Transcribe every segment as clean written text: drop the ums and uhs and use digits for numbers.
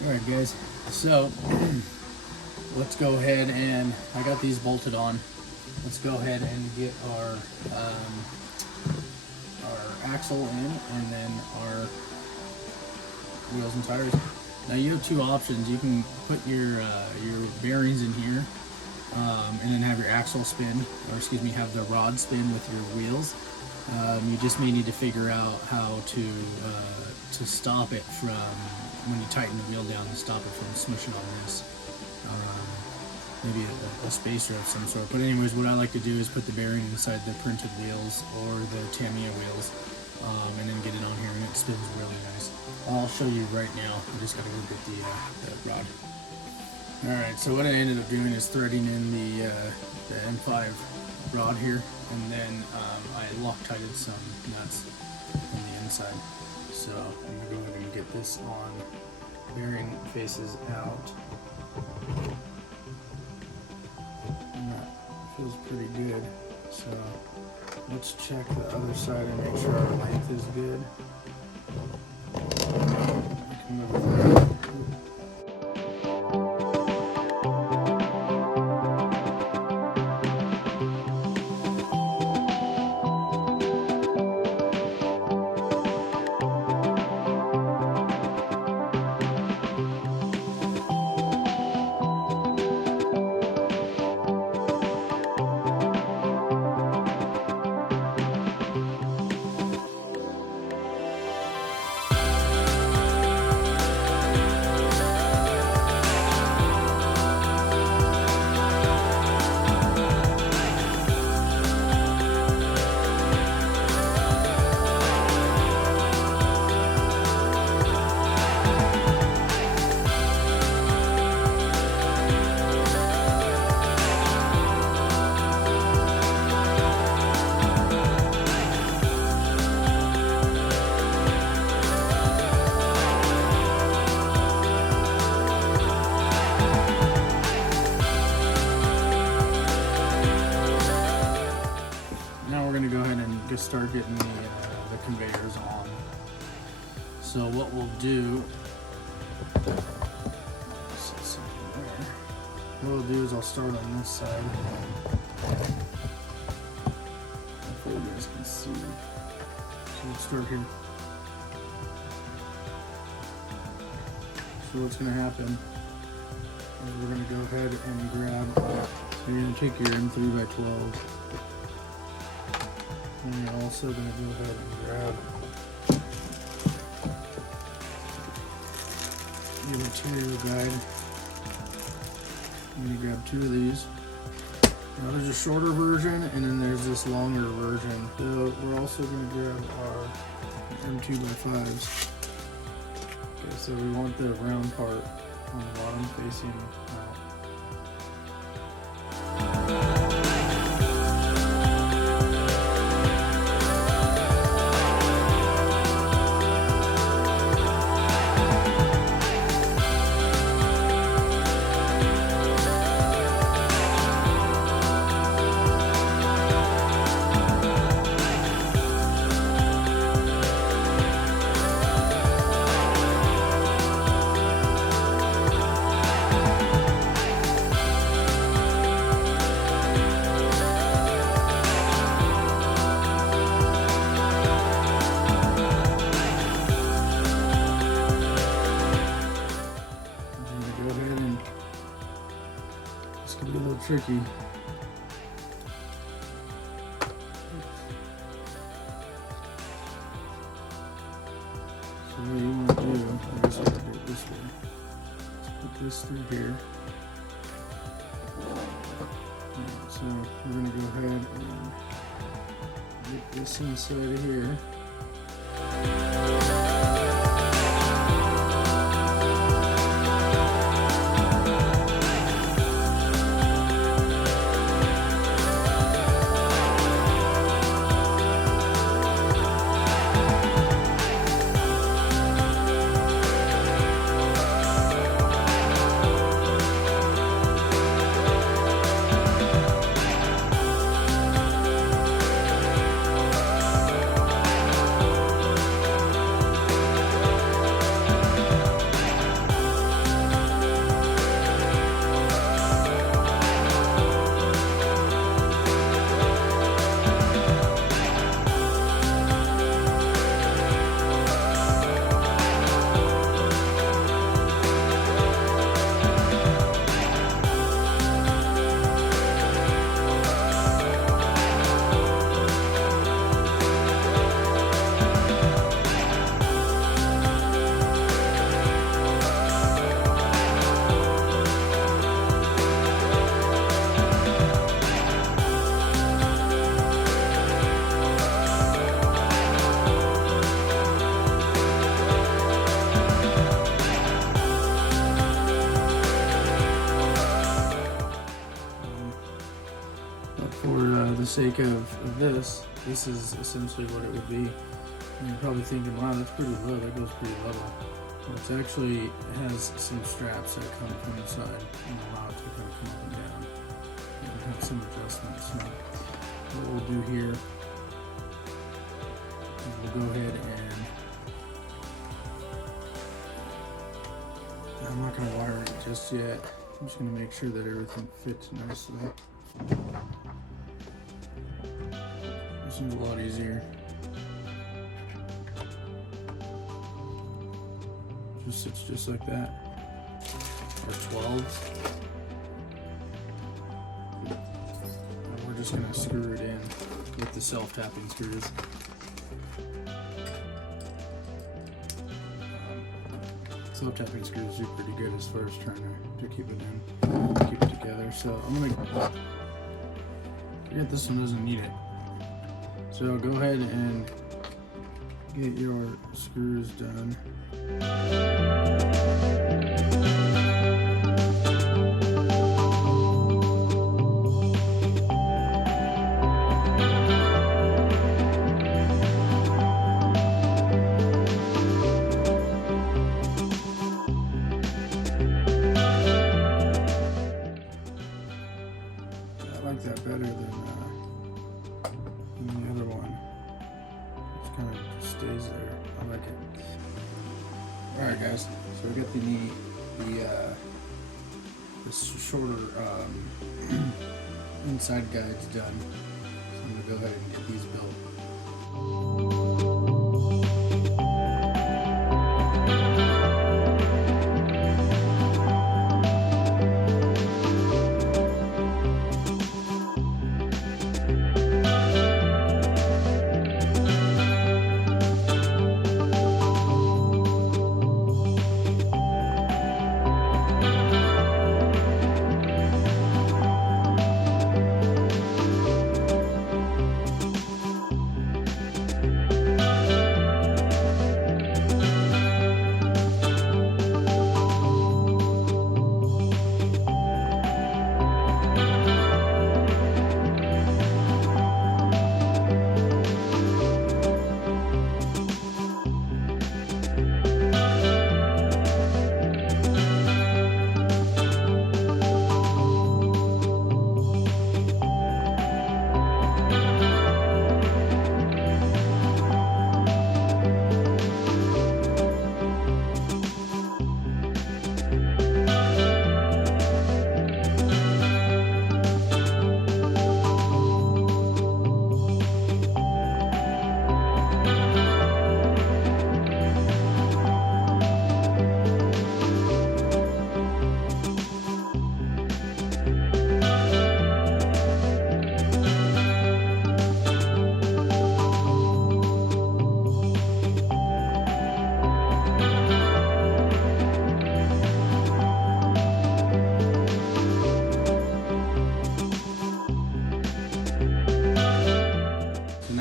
Alright guys, so let's go ahead and I got these bolted on. Let's go ahead and get our axle in and then our wheels and tires. Now you have two options. You can put your bearings in here and then have your axle spin, or excuse me, have the rod spin with your wheels. You just may need to figure out how to stop it from, when you tighten the wheel down, to stop it from smushing on this. Maybe a spacer of some sort. But anyways, what I like to do is put the bearing inside the printed wheels or the Tamiya wheels, and then get it on here, and it spins really nice. I'll show you right now. I just gotta go get the rod. Alright, so what I ended up doing is threading in the M5 rod here, and then I Loctited some nuts on the inside. So I'm gonna go ahead and get this on. Bearing faces out. And that feels pretty good. So let's check the other side and make sure our length is good. I can move it. Start getting the conveyors on. So what we'll do, I'll start on this side. Hopefully you guys can see. So we'll start here. So what's going to happen is we're going to go ahead and grab, so you're going to take your M3x12. And you're also going to go ahead and grab your material guide. I'm going to grab two of these. Now there's a shorter version and then there's this longer version. So we're also going to grab our M2x5s. Okay, so we want the round part on the bottom facing out. Tricky. So what you want to do, I guess I'll do it this way. Let's put this through here. Right, so we're going to go ahead and get this inside of here. sake of this is essentially what it would be. And you're probably thinking, wow, that's pretty low, that goes pretty level. Well, it actually has some straps that come from inside and allow it to kind of come up and down and have some adjustments. So what we'll do here is we'll go ahead and I'm not going to wire it just yet. I'm just going to make sure that everything fits nicely. This one's a lot easier. Just sits just like that. Or 12s. And we're just going to screw it in with the self-tapping screws. Self-tapping screws do pretty good as far as trying to keep it in, keep it together. So I'm gonna forget this one doesn't need it. So go ahead and get your screws done. I like that better than the other one. It kind of just stays there. I like it. Alright guys, so we got the shorter inside guides done. So I'm going to go ahead and get these built.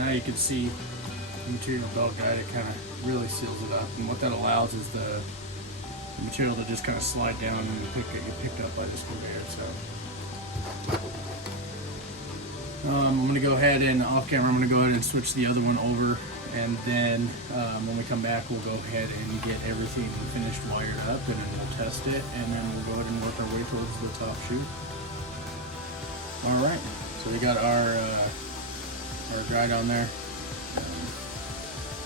You can see the material belt guide, it kind of really seals it up, and what that allows is the material to just kind of slide down and get picked up by this conveyor. So I'm going to go ahead and off camera, I'm going to go ahead and switch the other one over, and then when we come back we'll go ahead and get everything finished wired up, and then we'll test it, and then we'll go ahead and work our way towards the top chute. Alright, so we got our guide on there.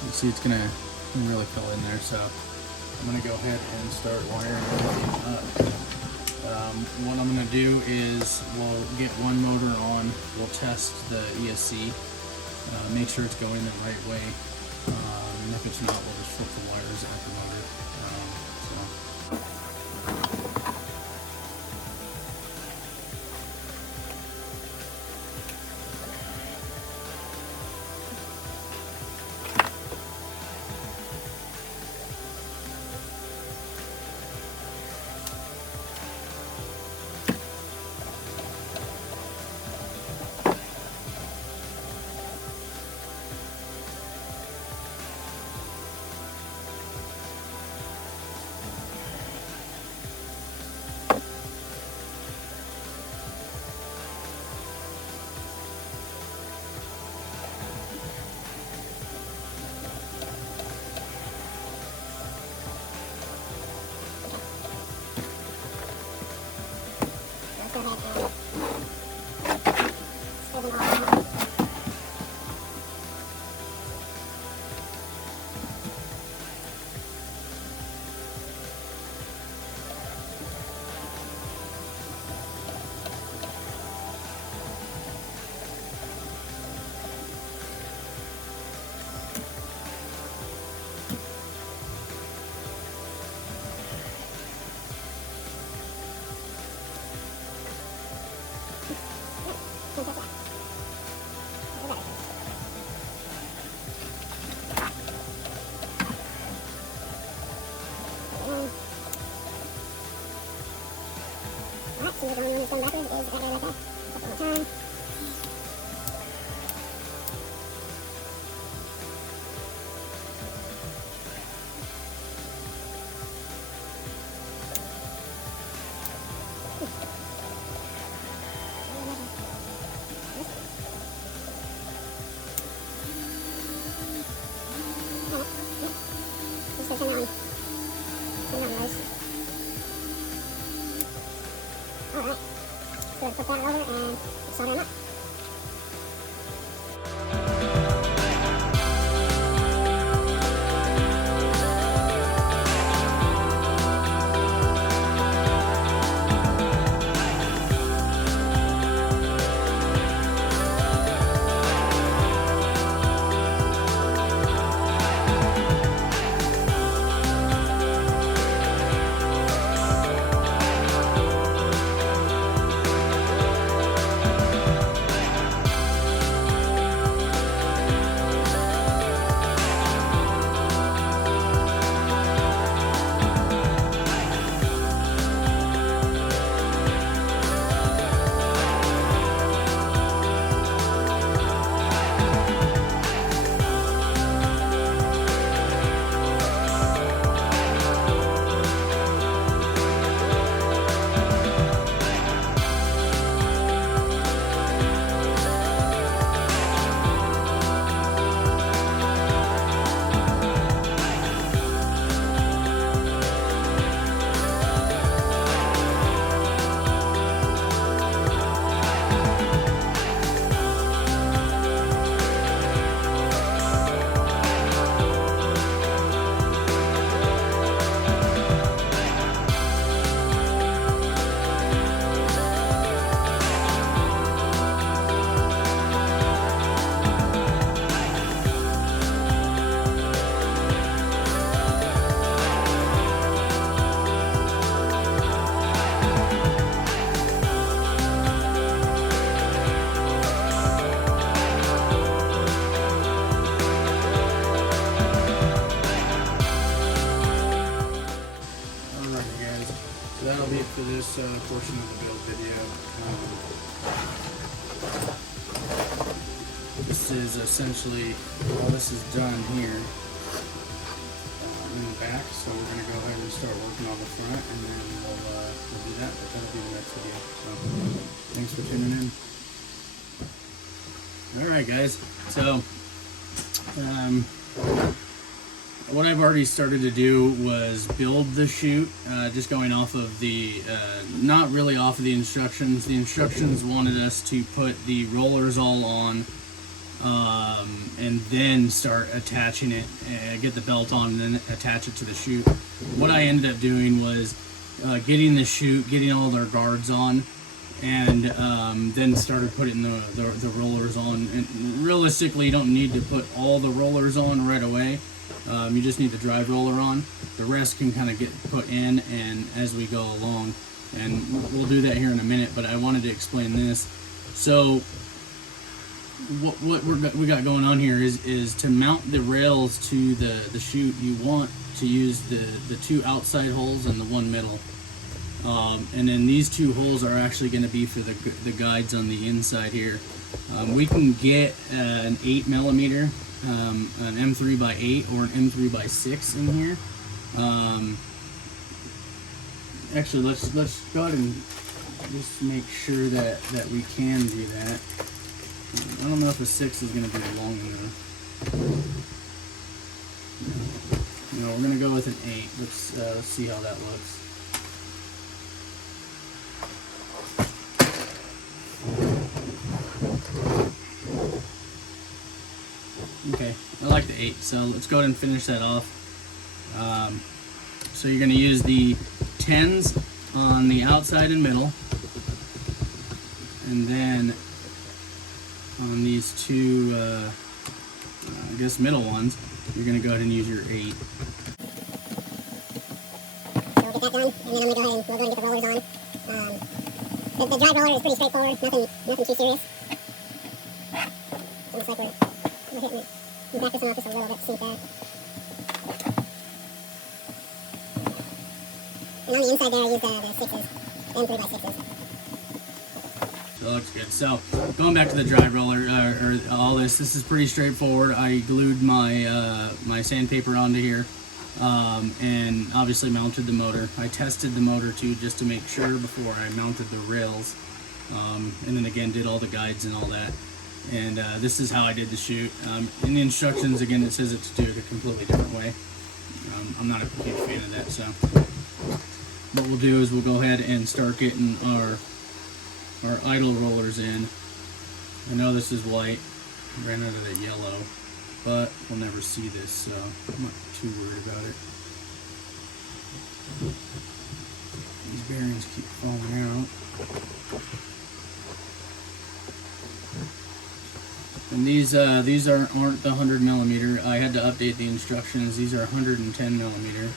You see it's gonna really fill in there, so I'm gonna go ahead and start wiring everything up. What I'm gonna do is we'll get one motor on, we'll test the ESC, make sure it's going the right way, and if it's not, we'll just flip the wires at the motor. So the one that's going backwards is that guy right there. Couple more times. Just gonna turn that on. Turn that on, Rose. Alright, so flip that over and solder them up. For this portion of the build video. This is essentially all this is done here in the back, so we're going to go ahead and start working on the front, and then we'll do that, but that'll be the next video. So thanks for tuning in. Alright guys, so what I've already started to do was build the chute, just going off of the, not really off of the instructions. The instructions wanted us to put the rollers all on, and then start attaching it, get the belt on, and then attach it to the chute. What I ended up doing was getting the chute, getting all their guards on, and then started putting the rollers on. And realistically, you don't need to put all the rollers on right away. You just need the drive roller on. The rest can kind of get put in and as we go along, and we'll do that here in a minute, but I wanted to explain this. So what we got going on here is to mount the rails to the chute, you want to use the two outside holes and the one middle, and then these two holes are actually going to be for the guides on the inside here. We can get an 8mm, an M3x8 or an M3x6 in here. Actually, let's go ahead and just make sure that we can do that. I don't know if a 6 is going to be long enough. No, we're going to go with an 8. Let's see how that looks. way. I like the 8, so let's go ahead and finish that off. So you're going to use the 10s on the outside and middle, and then on these two, I guess middle ones, you're going to go ahead and use your 8. So we'll get that done, and then I'm going to go ahead and we'll go and get the rollers on. The drive roller is pretty straightforward, nothing too serious. Looks like we're hitting it. We'll back this one off just a little bit to see that. And on the inside there, I used the 6s, and 3x6s. So it looks good. So going back to the drive roller, or all this is pretty straightforward. I glued my my sandpaper onto here, and obviously mounted the motor. I tested the motor too, just to make sure before I mounted the rails, and then again did all the guides and all that. And this is how I did the chute. In the instructions, again, it says it to do it a completely different way. I'm not a huge fan of that, so what we'll do is we'll go ahead and start getting our idle rollers in. I know this is white, ran out of the yellow, but we'll never see this, so I'm not too worried about it. These bearings keep falling out. And these aren't the 100 millimeter. I had to update the instructions. These are 110 millimeter.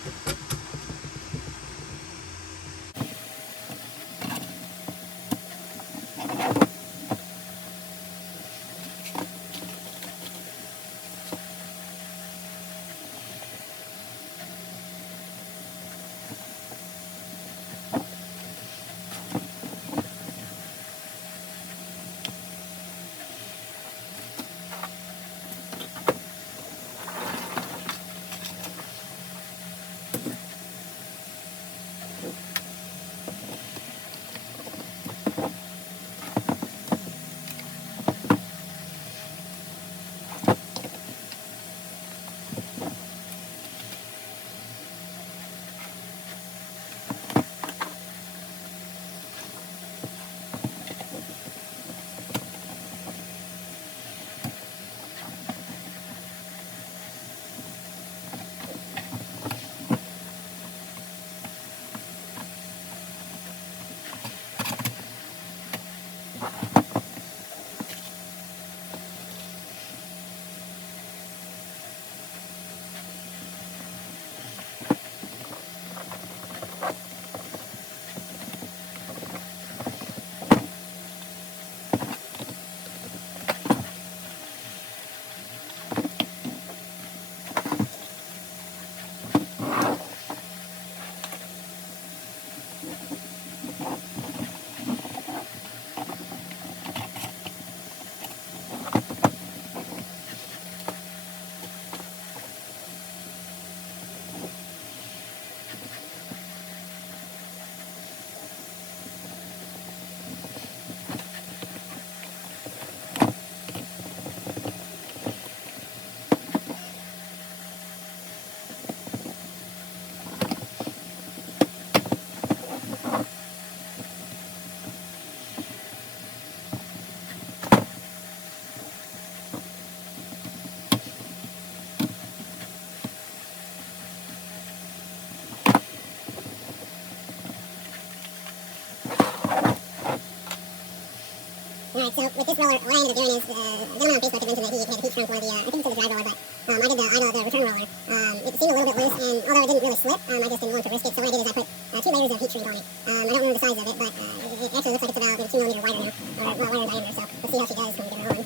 Alright, so with this roller, what I ended up doing is, a gentleman on Facebook had mentioned that he had a heat shrunk one of the, I think it's the drive roller, but I did the return roller. It seemed a little bit loose, and although it didn't really slip, I just didn't want to risk it, so what I did is I put 2 layers of heat treat on it. I don't remember the size of it, but it actually looks like it's about maybe 2 millimeter wider now, or wider in diameter, so we'll see how she does when we get her on.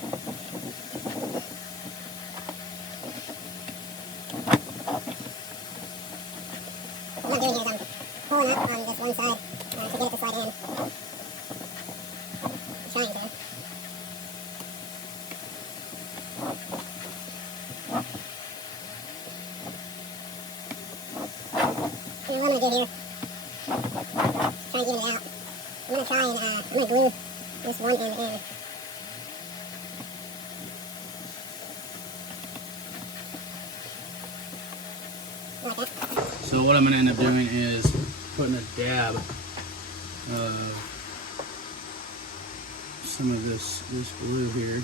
What I'm doing here is I'm pulling up on this one side to get it to slide in. Trying to. And what I'm going to do here, try and even it out. I'm going to try and, I'm going to glue this one end in. Like that. So what I'm going to end up doing is putting a dab of some of this glue here.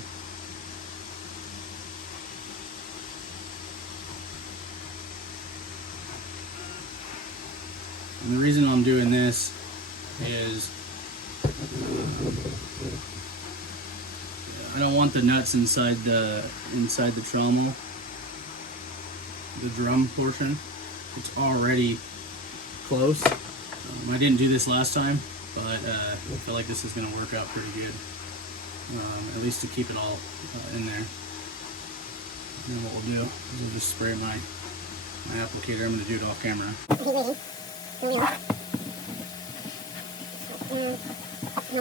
And the reason I'm doing this is I don't want the nuts inside the trommel, the drum portion. It's already close. I didn't do this last time, but I feel like this is going to work out pretty good. At least to keep it all in there. And then what we'll do is we'll just spray my applicator. I'm going to do it off camera. I don't like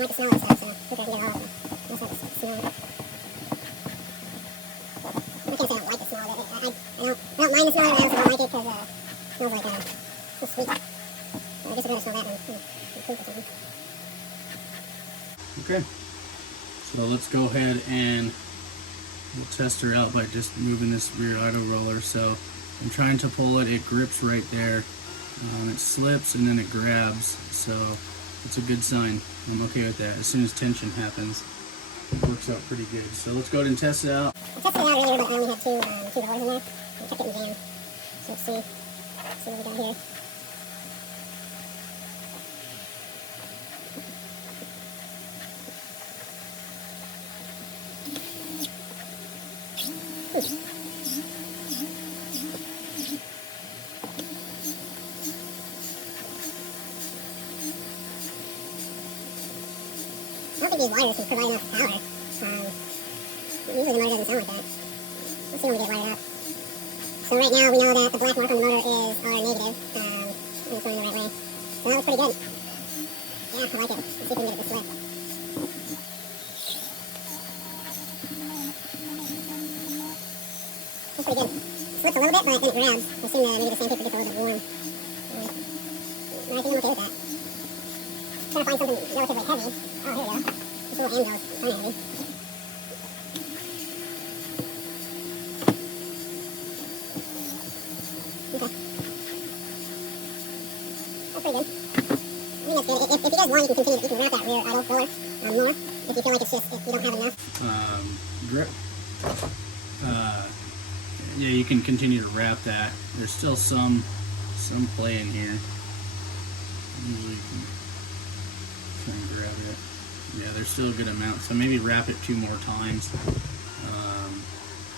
the smell of stuff, so I think I can get it off. I just like the smell of it. I can't say I don't like the smell of it. I don't mind the smell of it. I also don't like it because it smells like so sweet. So I guess I'd rather smell that than poop or something. Okay, so let's go ahead and we'll test her out by just moving this rear idle roller. So I'm trying to pull it, it grips right there. It slips and then it grabs, so it's a good sign. I'm okay with that. As soon as tension happens, it works out pretty good. So let's go ahead and test it out. I tested it out earlier, but I only had two doors in there. I kept it in jam. So let's see what we got here. I don't think these wires can provide enough power. Usually the motor doesn't sound like that. Let's see when we get wired up. So right now we know that the black mark on the motor is our negative. And it's going the right way. So that looks pretty good. Yeah, I like it. Let's see if we can get it to slip. That's pretty good. It slips a little bit, but then it grabs. As soon as maybe the sandpaper gets a little bit warm. I think I'm okay with that. Trying to find something relatively heavy. Oh, here we go. This little end goes kind of heavy. Okay. That's pretty good. I think that's good. If you guys want, you can wrap that rear idle roller more. If you feel like it's just, if you don't have enough. Grip. Yeah, you can continue to wrap that. There's still some play in here. Usually you can try and grab it. Yeah, there's still a good amount, so maybe wrap it 2 more times.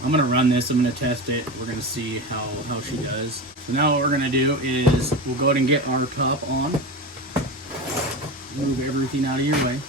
I'm gonna run this, I'm gonna test it, we're gonna see how she does. So now what we're gonna do is we'll go ahead and get our top on, move everything out of your way.